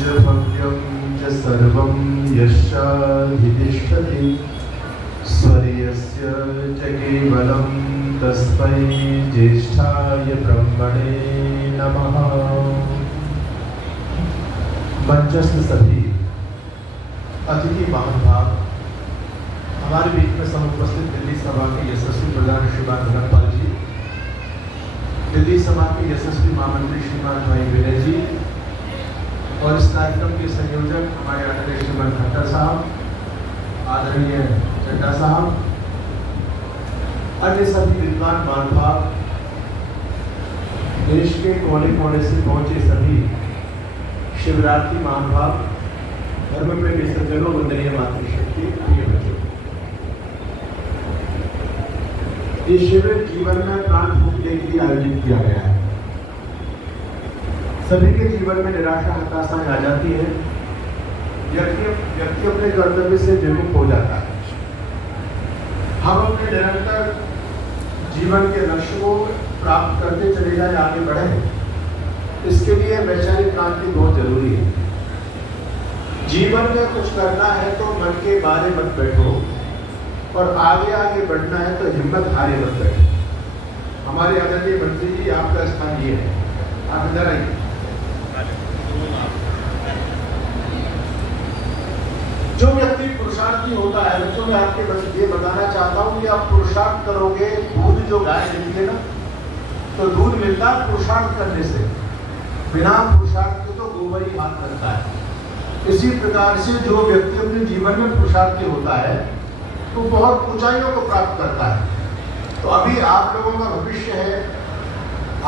च भव्यं च सर्वं यश्चाधितिष्ठति स्वर्यस्य च केवलं तस्मै ज्येष्ठाय ब्रह्मणे नमः। मंचस्थ सभी अतिथि महानुभाव, हमारे बीच में समुपस्थित दिल्ली सभा के यशस्वी प्रधान श्रीमान धनपाल जी, दिल्ली सभा के यशस्वी महामंत्री श्रीमान भाई विनय जी और इस कार्यक्रम के संयोजक हमारे आदरणीय श्रीमान खट्टर साहब, आदरणीय चड्डा साहब, अन्य सभी विद्वान महानुभाव, देश के कोने कोने से पहुंचे सभी शिवरात्रि महानुभाव, धर्म प्रेमी सज्जनों, वंदनीय मातृशक्ति, प्रिय बच्चों, ये शिविर जीवन में प्राण फूंकने के लिए आयोजित किया गया है। सभी के जीवन में निराशा हताशाएं आ जाती है, व्यक्ति अपने कर्तव्य से विमुख हो जाता है। हम अपने निरंतर जीवन के लक्ष्य को प्राप्त करते चले जाए, आगे बढ़े, इसके लिए वैचारिक क्रांति बहुत जरूरी है। जीवन में कुछ करना है तो मन के बारे मत बैठो और आगे आगे बढ़ना है तो हिम्मत हारे मत बैठो। हमारे आदरणीय मंत्री जी, आपका स्थान ये है, आप इधर आइए। जो व्यक्ति पुरुषार्थी होता है, बच्चों मैं आपके ये बताना चाहता हूँ कि आप पुरुषार्थ करोगे, दूध जो गाय देती है ना, तो दूध मिलता है पुरुषार्थ करने से, बिना पुरुषार्थ के तो गोबर ही हाथ करता है। इसी प्रकार से जो व्यक्ति अपने जीवन में पुरुषार्थी होता है तो बहुत ऊंचाइयों को प्राप्त करता है। तो अभी आप लोगों का भविष्य है,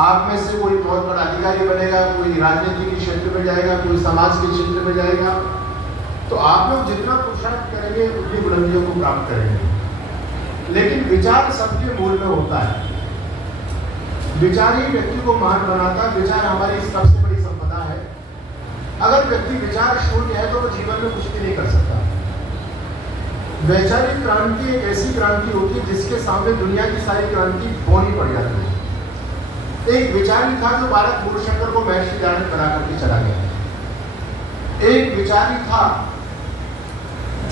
आप में से कोई बहुत बड़ा अधिकारी बनेगा, कोई राजनीति के क्षेत्र में जाएगा, कोई समाज के क्षेत्र में जाएगा, तो आप लोग जितना पुरुषार्थ करेंगे उतनी बुलंदियों को प्राप्त करेंगे। लेकिन विचार सबके मूल में होता है, विचार ही व्यक्ति को महान बनाता है। विचार हमारी सबसे बड़ी संपदा है। अगर व्यक्ति विचार शून्य है तो वो जीवन में कुछ भी नहीं कर सकता। वैचारिक क्रांति एक ऐसी क्रांति होती है जिसके सामने दुनिया की सारी क्रांति बोनी पड़ जाती है। एक विचारी था जो बालक मूलशंकर को महर्षि दयानंद बना करके चला गया। एक विचारी था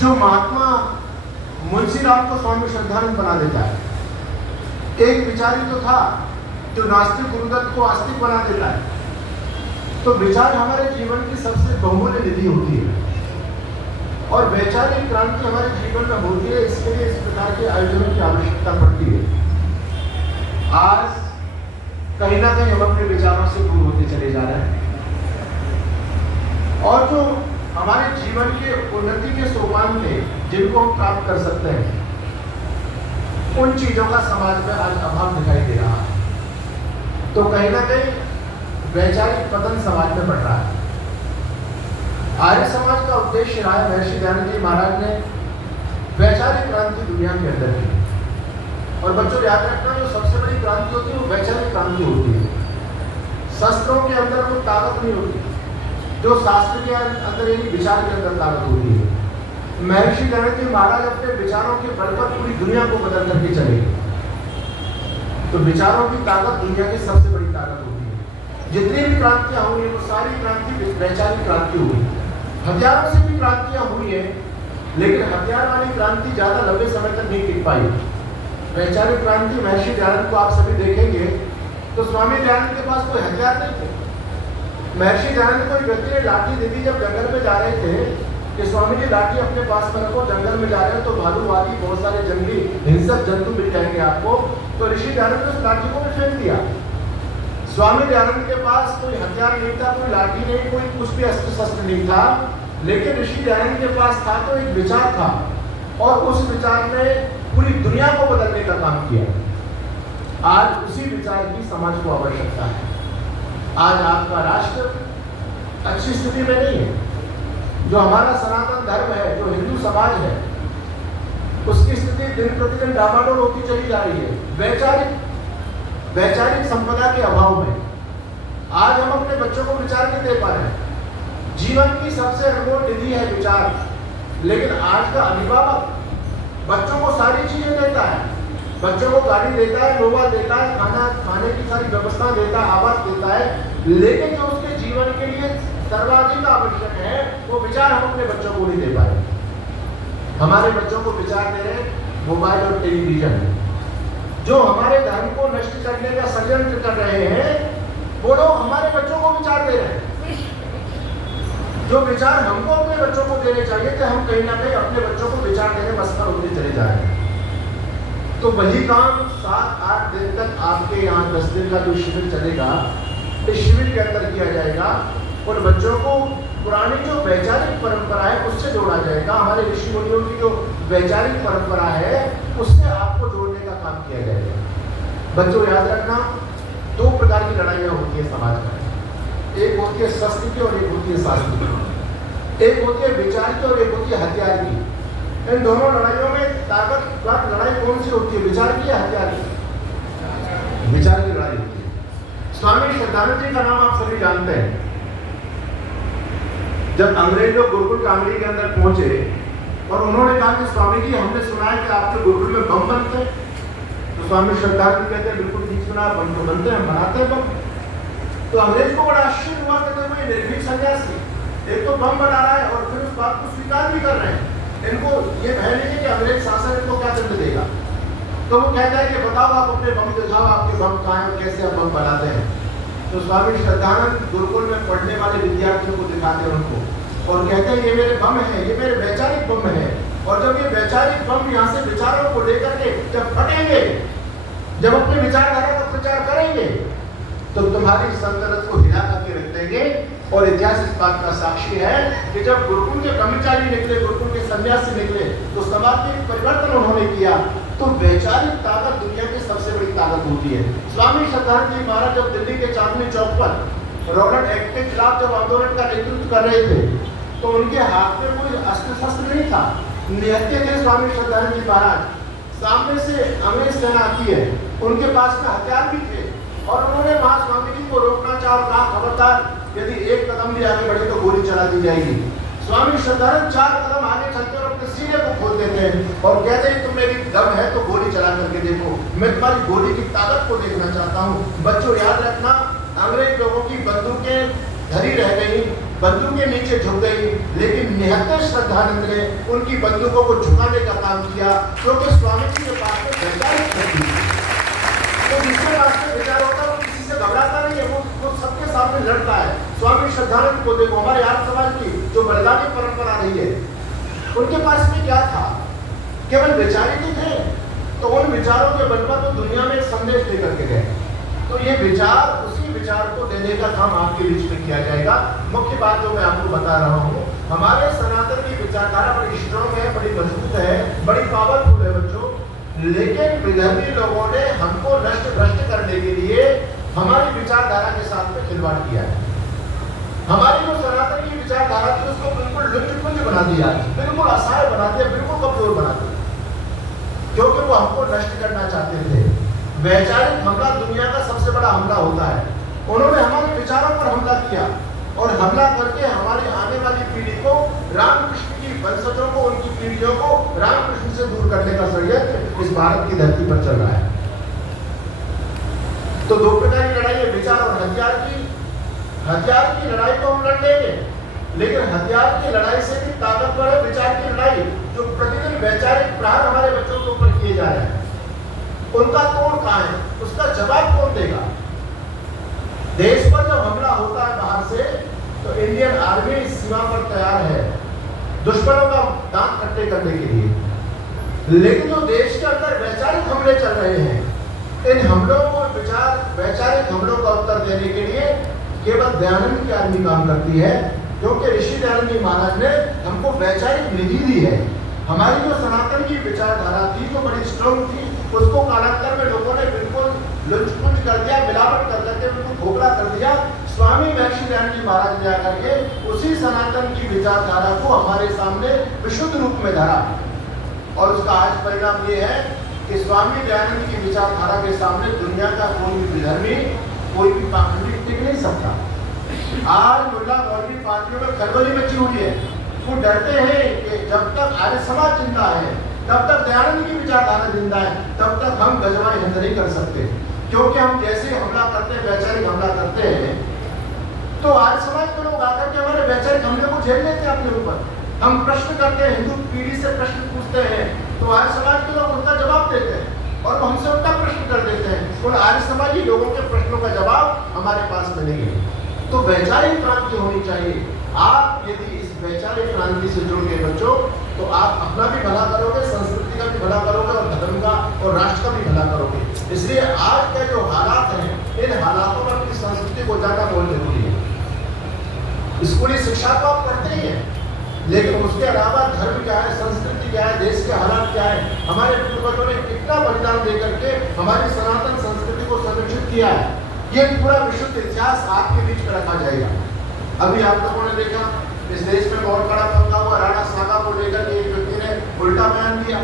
जो महात्मा मुंशीराम को स्वामी श्रद्धानंद बना देता है। एक विचारी तो था जो नास्तिक गुरुदत्त को आस्तिक बना देता है। तो विचार हमारे जीवन की सबसे बहुमूल्य निधि होती है और वैचारिक क्रांति हमारे जीवन में होती है। इसके लिए इस प्रकार के आयोजनों की आवश्यकता पड़ती है। आज कहीं ना कहीं हम अपने विचारों से दूर होते चले जा रहे हैं और जो हमारे जीवन के उन्नति के सोपान थे जिनको हम प्राप्त कर सकते हैं, उन चीजों का समाज में आज अभाव दिखाई दे रहा है। तो कहीं ना कहीं वैचारिक पतन समाज में बढ़ रहा है। आर्य समाज का उद्देश्य रहा है, महर्षि दयानंद जी महाराज ने वैचारिक क्रांति दुनिया के अंदर की। और बच्चों याद रखना, जो सबसे बड़ी क्रांति होती है वो वैचारिक क्रांति होती है। शस्त्रों के अंदर वो ताकत नहीं होती जो शास्त्र के अंदर यानी विचार के अंदर ताकत होती है। महर्षि दयानंद जी महाराज अपने विचारों के बल पर पूरी दुनिया को बदल करके चले। तो विचारों की ताकत दुनिया की सबसे बड़ी ताकत होती है। जितनी भी क्रांतियां हुई वो सारी क्रांति वैचारिक क्रांति हुई। हथियारों से भी क्रांतियां हुई है, लेकिन हथियार वाली क्रांति ज्यादा लंबे समय तक नहीं टिक पाई। वैचारिक क्रांति महर्षि दयानंद को आप सभी देखेंगे तो स्वामी दयानंद के पास कोई हथियार नहीं थे। महर्षि दयानंद को एक व्यक्ति ने लाठी दे दी जब जंगल में जा रहे थे कि स्वामी जी लाठी अपने पास में रखो, जंगल में जा रहे हो तो भालू वाली बहुत सारे जंगली हिंसक जंतु मिल जाएंगे आपको। तो ऋषि दयानंद ने उस लाठी को फेंक दिया। स्वामी दयानंद के पास कोई हथियार नहीं था, कोई लाठी नहीं, कोई कुछ भी अस्त्र शस्त्र नहीं था, लेकिन ऋषि दयानंद के पास था तो एक विचार था और उस विचार ने पूरी दुनिया को बदलने का काम किया। आज उसी विचार की समाज को आवश्यकता है। आज आपका राष्ट्र अच्छी स्थिति में नहीं है। जो हमारा सनातन धर्म है, जो हिंदू समाज है, उसकी स्थिति दिन प्रतिदिन डामाडोल होती चली जा रही है। वैचारिक संपदा के अभाव में आज हम अपने बच्चों को विचार नहीं दे पा रहे हैं। जीवन की सबसे अनमोल निधि है विचार, लेकिन आज का अभिभावक बच्चों को सारी चीजें देता है, बच्चों को गाड़ी देता है, मोबाइल देता है, खाने की सारी व्यवस्था देता है, आवास देता है, लेकिन जो उसके जीवन के लिए सर्वाधिक आवश्यक है वो विचार हम अपने बच्चों को नहीं दे पाए। हमारे बच्चों को विचार दे रहे मोबाइल और टेलीविजन, जो हमारे धर्म को नष्ट करने का षड्यंत्र कर रहे हैं, वो लोग हमारे बच्चों को विचार दे रहे हैं। जो विचार हमको अपने बच्चों को देने चाहिए थे, हम कहीं ना कहीं अपने बच्चों को विचार देने मस्कर होते चले जा रहे हैं। तो वही काम 7-8 दिन तक आपके यहाँ 10 दिन का जो शिविर चलेगा, इस शिविर के अंदर किया जाएगा। उन बच्चों को पुरानी जो वैचारिक परंपरा है उससे जोड़ा जाएगा। हमारे ऋषि मुनियों की जो वैचारिक परंपरा है उससे आपको जोड़ने का काम किया जाएगा। बच्चों याद रखना, 2 प्रकार की लड़ाइयाँ होती है समाज में। एक होती है शस्त्र की और एक होती है शास्त्र की। एक होती है विचार की और एक होती है हथियार की। इन दोनों लड़ाइयों में ताकतवर लड़ाई कौन सी होती है, विचार की या हथियार की? विचार की लड़ाई होती है। स्वामी श्रद्धानंद जी का नाम आप सभी जानते हैं। जब अंग्रेज लोग गुरुकुल कांगड़ी के अंदर पहुंचे और उन्होंने कहा कि स्वामी जी, हमने सुना है कि आपके गुरुकुल में बम बनते हैं। तो स्वामी श्रद्धानंद जी कहते हैं, बिल्कुल ठीक सुना, बम तो बनते हैं, बनाते हैं बम। तो अंग्रेज को बड़ा आश्चर्य हुआ कि भाई निर्भीक सन्यासी एक तो बम बना रहा है और फिर उस बात को स्वीकार भी कर रहे हैं। इनको ये भय नहीं है कि अंग्रेज शासन इनको क्या दंड देगा। तो वो कहता है कि बताओ आप अपने बम दिखाओ, आपके बम कहाँ हैं, कैसे आप बम बनाते हैं। तो स्वामी श्रद्धानंद गुरुकुल में पढ़ने वाले विद्यार्थियों को दिखाते हैं उनको और कहते हैं ये मेरे बम है, ये मेरे वैचारिक बम है। और जब ये वैचारिक बम यहाँ से विचारों को लेकर के जब फटेंगे, जब अपने विचारधारा का प्रचार करेंगे, तो तुम्हारी सल्तनत को हिला करके रख देंगे। और इतिहास इस बात का साक्षी है कि जब गुरुकुल के ब्रह्मचारी निकले, गुरुकुल के सन्यासी निकले, तो समाज में परिवर्तन उन्होंने किया। तो वैचारिक ताकत दुनिया की सबसे बड़ी ताकत होती है। स्वामी श्रद्धानंद जी महाराज जब दिल्ली के चांदनी चौक पर रॉबर्ट एक्ट के खिलाफ जब आंदोलन का नेतृत्व कर रहे थे, तो उनके हाथ में कोई अस्त्र शस्त्र नहीं था, निहत्थे थे स्वामी श्रद्धानंद जी महाराज। सामने से अंग्रेज सेना आती है, उनके पास में हथियार भी थे और उन्होंने वहां स्वामी जी को रोकना चाहा और कहा, खबरदार, यदि एक कदम भी आगे बढ़े तो गोली चला दी जाएगी। स्वामी श्रद्धानंद 4 कदम आगे चलते और अपने सीने को खोल देते हैं और कहते हैं, तुम मेरी दम है तो गोली चला करके देखो, मैं तुम्हारी गोली की ताकत को देखना चाहता हूँ। बच्चों याद रखना, अंग्रेज लोगों की बंदूकें धरी रह गई, बंदूकें नीचे झुक गई, लेकिन निहत्थे श्रद्धानंद ने उनकी बंदूकों को झुकाने का काम किया, क्योंकि स्वामी जी के पास में वैचारिक शक्ति, तो जिसके पास में विचार होता है वो किसी से घबराता नहीं है, वो सबके सामने लड़ता है। स्वामी श्रद्धानंद को देखो, हमारे आर्य समाज की जो बलिदानी परंपरा रही है, उनके पास में क्या था? केवल विचार ही थे। तो उन विचारों के बल पर तो दुनिया में एक संदेश लेकर के गए। तो ये विचार, उसी विचार को देने का काम आपके बीच में किया जाएगा। मुख्य बात जो मैं आपको बता रहा हूँ, हमारे सनातन की विचारधारा बड़ी स्ट्रॉन्ग है, बड़ी मजबूत है, बड़ी पावरफुल है बच्चों। लेकिन विधर्मी लोगों ने हमको नष्ट भ्रष्ट करने के लिए हमारी विचारधारा के साथ में खिलवाड़ किया है। हमारी जो सनातन की विचारधारा थी उसको बिल्कुल लुंज-पुंज बना दिया, बिल्कुल असहाय बना दिया, बिल्कुल कमजोर बना दिया, क्योंकि वो हमको नष्ट करना चाहते थे। वैचारिक हमला दुनिया का सबसे बड़ा हमला होता है। उन्होंने हमारे विचारों पर हमला किया और हमला करके हमारी आने वाली पीढ़ी को, रामकृष्ण की वंशजों को, उनकी पीढ़ियों को रामकृष्ण से दूर करने का षड्यंत्र इस भारत की धरती पर चल रहा है। तो 2 प्रकार की लड़ाई है, विचार और हथियार की। हथियार की लड़ाई तो हम लड़ लेंगे, लेकिन हथियार की लड़ाई से भी ताकतवर है विचार की लड़ाई, जो प्रतिदिन वैचारिक प्रहार हमारे बच्चों के ऊपर किए जा रहे हैं। उनका तोड़ कहाँ है, उसका जवाब कौन देगा? देश पर जब हमला होता है बाहर से, तो इंडियन आर्मी सीमा पर तैयार है दुश्मनों का दांत खट्टे करने के लिए। लेकिन जो देश के अंदर वैचारिक हमले चल रहे हैं, इन हमलों को वैचारिक हमलों का उत्तर देने के लिए केवल दयानंद की आर्मी काम करती है, क्योंकि ऋषि दयानंद जी महाराज ने हमको वैचारिक निधि दी है। हमारी जो सनातन की विचारधारा थी जो बड़ी स्ट्रॉन्ग थी, उसको कालांतर में लोगों ने बिल्कुल लुंज-पुंज कर दिया, मिलावट कर करके बिल्कुल खोखला कर दिया। स्वामी महर्षि दयानंद जी महाराज ने आकर के उसी सनातन की विचारधारा को हमारे सामने विशुद्ध रूप में धरा, और उसका आज परिणाम ये है कि स्वामी दयानंद की विचारधारा के सामने दुनिया का कोई भी विधर्मी, कोई भी पाखंडी टिक नहीं सकता। आज मुल्ला मौलवी पार्टियों में खलबली मची हुई है। वो डरते हैं कि जब तक आर्य समाज जिंदा है, तब तक दयानंद की विचारधारा जिंदा है, तब तक हम गजवाई हिंद नहीं कर सकते। क्योंकि हम जैसे हमला करते हैं, वैचारिक हमला करते हैं, तो आर्य समाज के लोग आकर के हमारे वैचारिक हमले को झेल लेते हैं अपने ऊपर। हम प्रश्न करते हैं, हिंदू पीढ़ी से प्रश्न पूछते हैं, तो आर्य समाज के लोग उनका जवाब देते हैं और वो हमसे उल्टा प्रश्न कर देते हैं। और आर्य समाजी लोगों के प्रश्नों का जवाब हमारे पास में नहीं है। तो वैचारिक क्रांति होनी चाहिए। आप यदि इस वैचारिक क्रांति से जुड़ोगे बच्चों, तो आप अपना भी भला करोगे, संस्कृति का भी भला करोगे और धर्म का और राष्ट्र का भी भला करोगे। इसलिए आज के जो हालात हैं, इन हालातों में अपनी संस्कृति को जानना बहुत जरूरी है। स्कूली शिक्षा तो आप करते ही हैं, लेकिन उसके अलावा धर्म क्या है, संस्कृति क्या है, देश के हालात क्या है, हमारे पूर्वजों ने कितना बलिदान दे करके हमारी सनातन संस्कृति को संरक्षित किया है, ये पूरा विशुद्ध इतिहास आपके बीच में रखा जाएगा। अभी आप लोगों ने देखा इस देश में बहुत बड़ा पंगा हुआ, राणा सागा को लेकर के एक व्यक्ति ने उल्टा बयान दिया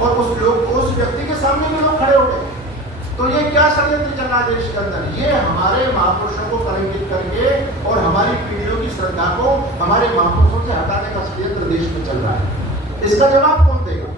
और उस व्यक्ति के सामने भी लोग खड़े हो गए। तो ये क्या षड्यंत्र चल रहा है देश के अंदर? ये हमारे महापुरुषों को कलंकित करके और हमारी पीढ़ियों की श्रद्धा को हमारे महापुरुषों से हटाने का षड्यंत्र देश में चल रहा है। इसका जवाब कौन देगा?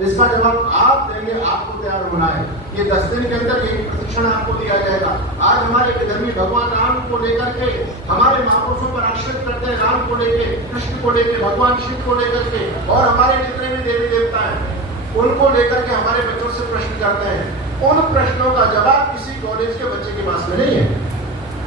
इसका जवाब आप देंगे, आपको तैयार होना है। ये 10 दिन के अंदर ये प्रशिक्षण आपको दिया जाएगा। आज हमारे विधर्मी भगवान राम को लेकर के हमारे महापुरुषों पर आक्षेप करते हैं, राम को लेके, कृष्ण को लेके, भगवान शिव को लेकर के, और हमारे जितने भी देवी देवता हैं उनको लेकर के हमारे बच्चों से प्रश्न करते हैं। उन प्रश्नों का जवाब किसी कॉलेज के बच्चे के पास में नहीं है।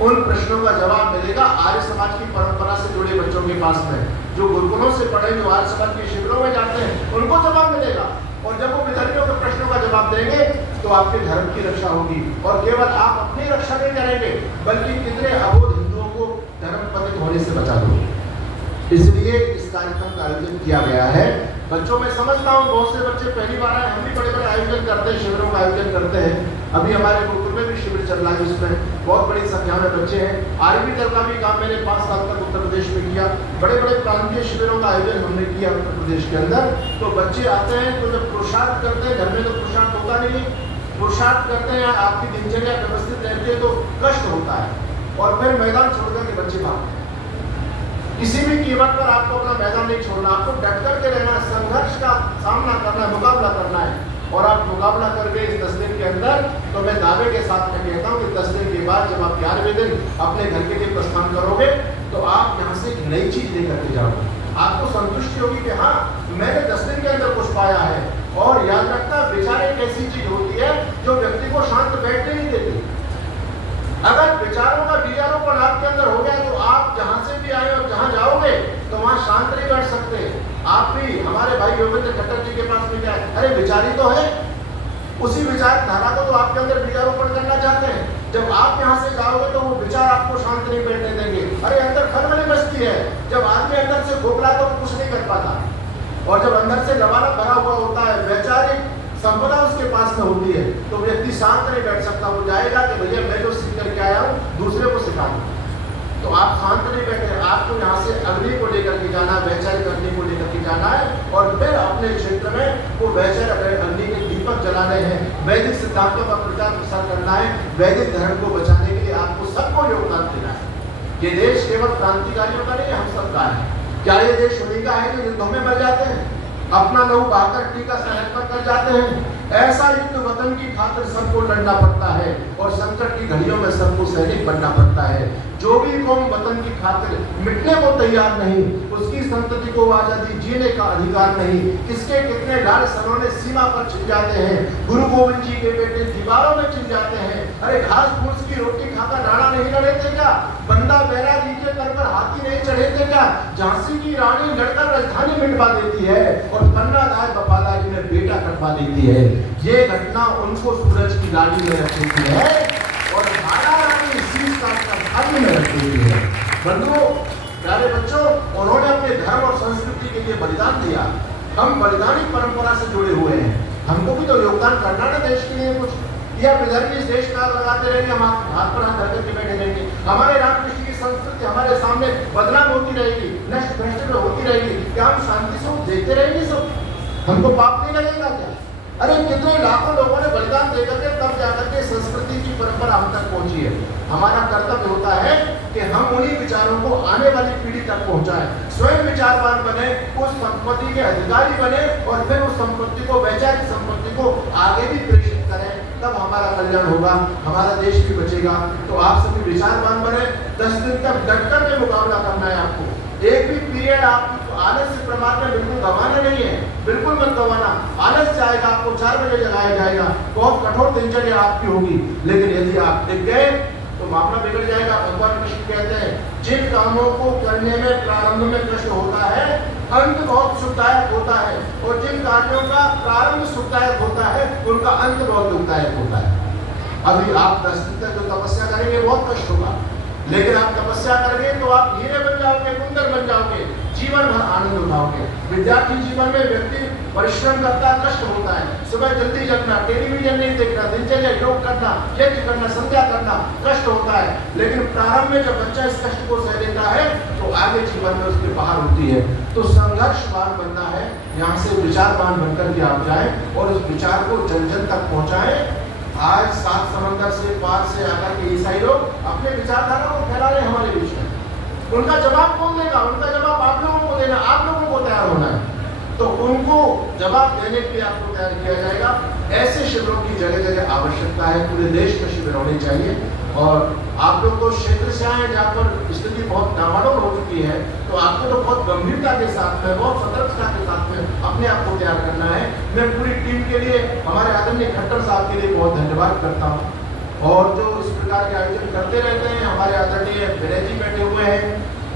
उन प्रश्नों का जवाब मिलेगा आर्य समाज की परंपरा से जुड़े बच्चों के पास में, जो गुरुकुलों से पढ़े, जो आर्य समाज के शिविरों में जाते हैं, उनको जवाब मिलेगा। और जब वो विधर्मियों के प्रश्नों का जवाब देंगे तो आपके धर्म की रक्षा होगी। और केवल आप अपनी रक्षा नहीं करेंगे, बल्कि कितने अबोध हिंदुओं को धर्म पतित होने से बचा दोगे। इसलिए इस कार्यक्रम का आयोजन किया गया है। बच्चों में समझता हूँ बहुत से बच्चे पहली बार आए, हम भी बड़े बड़े आयोजन करते हैं, शिविरों का आयोजन करते हैं। अभी हमारे गुरुकुल में भी शिविर चल रहा है, उसमें बहुत बड़ी संख्या में बच्चे हैं। आर्मी दल का भी काम मैंने 5 साल तक उत्तर प्रदेश में किया। बड़े बड़े प्रांतीय शिविरों का आयोजन हमने किया उत्तर प्रदेश के अंदर। तो बच्चे आते हैं, तो जब पुरुषार्थ करते हैं, घर में तो पुरुषार्थ होता नहीं, पुरुषार्थ करते हैं, आपकी दिनचर्या व्यवस्थित रहती है तो कष्ट होता है, और फिर मैदान छोड़कर के बच्चे भागते हैं। किसी भी कीमत पर आपको अपना मैदान नहीं छोड़ना, आपको डट कर के रहना, संघर्ष का सामना करना है, मुकाबला करना है। और आप मुकाबला करके इस 10 दिन के अंदर, तो मैं दावे के साथ मैं कहता हूँ कि 10 दिन के बाद जब आप 11वें दिन अपने घर के लिए प्रस्थान करोगे, तो आप यहाँ से एक नई चीज लेकर के जाओगे। आपको संतुष्टि होगी कि हाँ, मैंने 10 दिन के अंदर कुछ पाया है। और याद रखना, विचार एक ऐसी चीज होती है जो व्यक्ति को शांत बैठने नहीं देती। अगर विचारों का बीजारोपण आपके अंदर हो गया, तो आप जहां से भी आए और जहां जाओगे तो वहां शांत नहीं बैठ सकते। आप भी, हमारे भाई योगेंद्र खट्टर जी के पास में क्या है, अरे विचारी तो है, उसी विचारधारा को तो आपके अंदर बीजारोपण करना चाहते हैं। जब आप यहाँ से जाओगे तो वो विचार आपको शांत नहीं बैठने देंगे। अरे अंदर खलबली मचती है, जब आदमी अंदर से खोखला तो कुछ नहीं कर पाता, और जब अंदर से लबालब भरा हुआ होता है, वैचारिक संपदा उसके पास में होती है, तो व्यक्ति शांत नहीं बैठ सकता। वो जाएगा कि भैया मैं जो सीख करके आया हूँ दूसरे को सिखा दूँ। तो आप शांत नहीं बैठे, आपको यहाँ से अग्नि को लेकर के जाना है, वैचारिक अग्नि को लेकर के जाना है, और फिर अपने क्षेत्र में वो वैचारिक अग्नि के दीपक जलाने हैं, वैदिक सिद्धांतों का प्रचार प्रसार करना है, वैदिक धर्म को बचाने के लिए आपको सबको योगदान देना है। ये देश केवल क्रांतिकारियों का नहीं, हम सबका है। क्या ये देश उन्हीं का है जो युद्धों में मर जाते हैं, अपना लहू बहाकर टीका सरहद पर कर जाते हैं? ऐसा युद्ध वतन की खातिर सबको लड़ना पड़ता है, और संकट की घड़ियों में सबको सैनिक बनना पड़ता है। जो भी कौम वतन की खातिर मिटने को तैयार नहीं, उसकी संतति को आजादी जीने का अधिकार नहीं। किसके कितने लाल सरोने सीमा पर छिप जाते हैं, गुरु गोविंद जी के बेटे दीवारों में छिप जाते हैं। अरे घास फूस की रोटी खाकर राणा नहीं लड़े थे क्या? बंदा बैरागी के कर पर हाथी नहीं चढ़े थे क्या? झांसी की रानी लड़कर राजधानी मिटवा देती है, और कन्नादाय वफादारी में बेटा कटवा देती है। ये घटना उनको सूरज की लाली में रख देती है, और धारा रानी शीश काटकर भाग्य में रख देती है। बंधुओं, प्यारे बच्चों, उन्होंने अपने धर्म और संस्कृति के लिए बलिदान दिया। हम बलिदानी परंपरा से जुड़े हुए हैं, हमको भी तो योगदान करना ना देश के लिए कुछ। या विधर्मी इस देश का लगाते रहेंगे, हम हाथ पर हाथ धरकर के बैठे रहेंगे, हमारे रामकृष्ण की संस्कृति हमारे सामने बदनाम होती रहेगी, नष्ट भ्रष्ट होती रहेगी। क्या हम शांति से देखते रहेंगे? सब हमको पाप नहीं लगेगा क्या? अरे कितने लाखों लोगों ने बलिदान देकर के तब जाकर के संस्कृति की परंपरा हम तक पहुंची है। हमारा कर्तव्य होता है कि हम उन्हीं विचारों को आने वाली पीढ़ी तक पहुंचाएं, स्वयं विचारवान बने, उस संपत्ति के अधिकारी बने, और फिर उस संपत्ति को, वैचारिक संपत्ति को आगे भी प्रेषित करें। करें, तब हमारा कल्याण होगा, हमारा देश भी बचेगा। तो आप सभी विचारवान बने। 10 दिन तक डटकर के मुकाबला करना है आपको। एक भी पीरियड आप आलस से प्रमाद में बिल्कुल गंवाना नहीं है, बिल्कुल मत गंवाना। आलस जाएगा, आपको 4 बजे जगाया जाएगा, बहुत कठोर दिनचर्या आपकी होगी, लेकिन यदि आप टिक गए तो मामला बिगड़ जाएगा। भगवान कृष्ण कहते हैं, जिन कामों को करने में प्रारंभ में कष्ट होता है, अंत बहुत सुखदायक होता है, और जिन कार्यों का प्रारंभ सुखदायक होता है, उनका अंत बहुत दुखदायक होता है। अभी आप 10 दिन तक जो तपस्या करेंगे बहुत कष्ट होगा, लेकिन आप तपस्या करेंगे तो आप हीरे बन जाओगे, कुंदन बन जाओगे, जीवन भर आनंद उठाओगे। विद्यार्थी जीवन में व्यक्ति परिश्रम करता है, कष्ट होता है, सुबह जल्दी जगना, टेलीविजन नहीं देखना, दिनचर्या योग करना, यज्ञ करना, संध्या करना, कष्ट होता है। लेकिन प्रारंभ में जब बच्चा इस कष्ट को सह लेता है तो आगे जीवन में उसके बाहर होती है। तो संघर्षवान बनना है, यहाँ से विचारवान बनकर के आप जाए और उस विचार को जन जन तक पहुँचाए। आज 7 समंदर से पार से आकर के ईसाई लोग अपने विचारधारा को फैला रहे हमारे बीच में। उनका जवाब कौन देगा? उनका जवाब आप लोगों को देना, आप लोगों को तैयार होना है। तो उनको जवाब देने के लिए आपको तैयार किया जाएगा। ऐसे शिविरों की जगह जगह आवश्यकता है, पूरे देश में शिविर होने चाहिए। और आप लोग को क्षेत्र से आए जहाँ पर स्थिति बहुत डामाडोल हो चुकी है, तो आपको तो बहुत गंभीरता के साथ में, बहुत सतर्कता के साथ में अपने आप को तैयार करना है। मैं पूरी टीम के लिए, हमारे आदरणीय खट्टर साहब के लिए बहुत धन्यवाद करता हूँ। और जो इस प्रकार के आयोजन करते रहते हैं, हमारे आदरणीय विनय जी बैठे हुए हैं,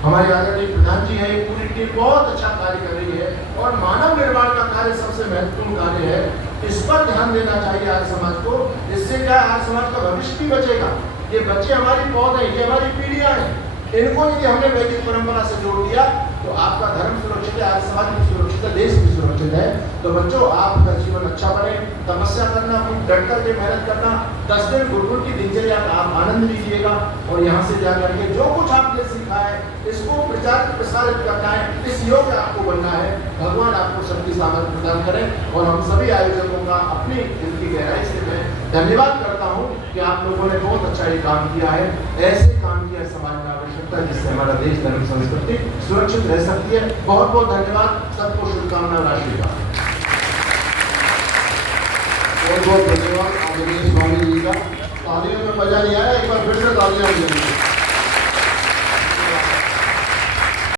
हमारे आदरणीय प्रधान जी हैं, पूरी टीम बहुत अच्छा कार्य कर रही है। और मानव निर्माण का कार्य सबसे महत्वपूर्ण कार्य है, इस पर ध्यान देना चाहिए आर्य समाज को। इससे क्या आर्य समाज का भविष्य भी बचेगा। ये बच्चे हमारी पौध हैं, ये हमारी पीढ़ियां हैं। इनको यदि हमने वैदिक परंपरा से जोड़ दिया तो आपका धर्म सुरक्षित है, आर्य समाज भी सुरक्षित है, देश भी सुरक्षित है। तो बच्चों, आपका जीवन अच्छा बने, तपस्या करना, खूब डट करके मेहनत करना। 10 दिन गुरुकुल की दिनचर्या का आप आनंद लीजिएगा और यहाँ से जाकर के जो कुछ आपने सीखा है इसको प्रचार प्रसारित करना है, इस योग आपको बनना है। भगवान आपको शक्ति सामर्थ्य प्रदान करें। और हम सभी आयोजकों का अपनी दिल की गहराई से मैं धन्यवाद करता हूँ कि आप लोगों ने बहुत अच्छा ये काम किया है। ऐसे काम की समाज में आवश्यकता है जिससे हमारा देश, धर्म, संस्कृति सुरक्षित रह सकती है। बहुत बहुत धन्यवाद, सबको शुभकामना और आशीर्वाद। बहुत बहुत धन्यवाद आदरणीय स्वामी जी का। तालियों में मजा नहीं आया, एक बार फिर से तालियां हो जाएंगी।